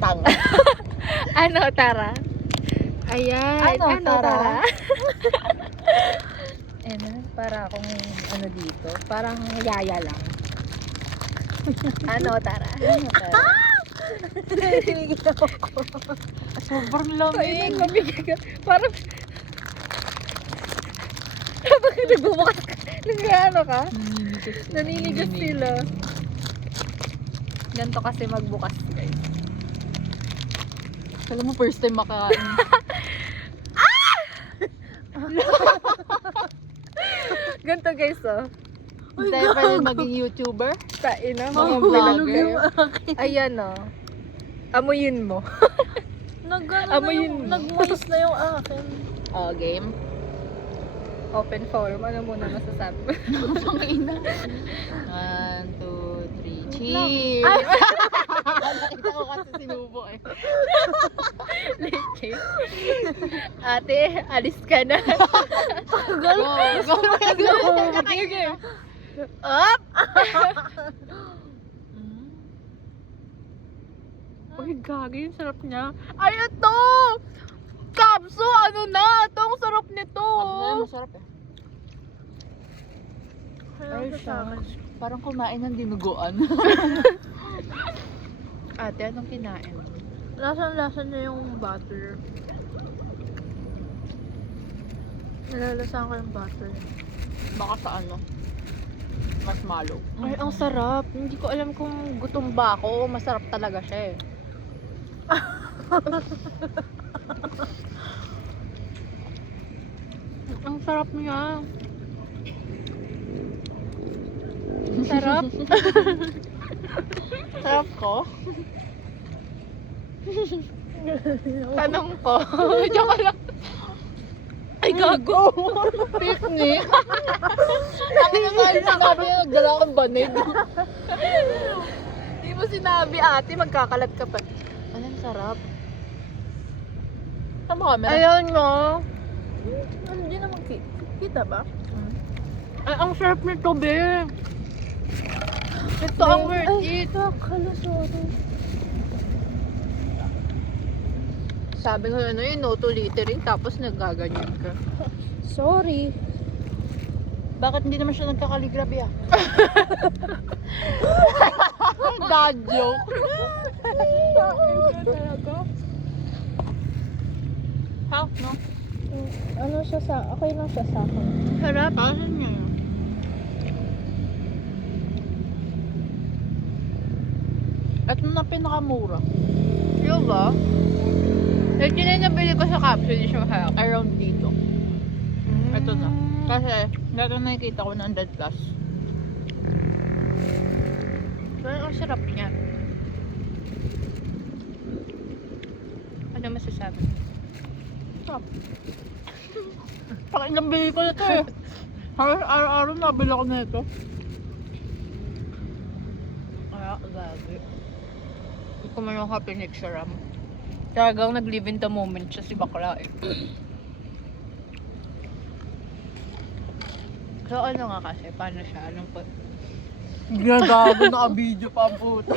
tanga. Ano, Tara? Ayan. Ano, Tara? Para akong ano dito. Parang yaya lang. Ano, Tara? Ano, Tara? Narinig ako. Sobrang Ay, lamig. nabigay ka. Parang... Bakit nagbubukas ka? Nag-ano ka? Naninigas sila. Ganito kasi magbukas, guys. Alam mo, first time makain. Ganito, guys, oh. Hindi tayo pwede maging YouTuber. Tain na, mga Mga vlogger. vlogger. Ayan, oh. Amuyin mo. Amoyin mo. Nag-moist na yung akin. Oh, game. Open forum. Ano muna masasabi mo? Ang ina. 1, 2, 3, cheers! Nakita ko kasi sinubo eh. Okay. Ate, alis ka na. Go! Go! Okay, okay. Up! Uy, gagi, yung sarap niya. Ay, ito! Kapso, ano na? Ito, ang sarap nito. Masarap eh. Ay, shucks. Parang kumain ng dinuguan. Ate, anong kinain? Lasang-lasa niya yung butter. Nalalasan ko yung butter. Baka sa ano? Marshmallow. Ay, ang sarap. Hindi ko alam kung gutom ba ako o masarap talaga siya eh. Ang sarap niya. Sarap. Sarap ko. Tanong ko. Joke lang. Ay, gago. Picnic. Ang ina nga yung sinabi niya, nagdala akong banig. Di mo sinabi, ate, magkakalat ka pa. Anong sarap? Saan mo camera? Ayun nga. Hindi naman kita ba? Ay, ang sarap nito, be. Ito ang worth it. Kakala, sorry. Sabi ko ano yun, no to littering, tapos nagaganyan ka. Sorry. Bakit hindi naman siya nagkakaligrabe ah? Dad joke. Talaga? How? No? Ano siya sa... Okay lang siya sa akin. Sarap. Paano niya yun? Ito na pinakamura. Yung ba? Like, yun yung nabili ko sa capsule, hindi siya masarap. Around dito. Ito na. Kasi, dati nakikita ko ng Dead Plus. Parang ang sarap niya. Ano masasabi? Pakilang bili ko na ito eh. Halos araw-araw nabili ko na ito. Kaya, gabi. Hindi ko man yung happy next ram. Talagang nag-live in the moment siya si bakla eh. So ano nga kasi, paano siya? Anong po? Ginagago, naka-video pa ang puta.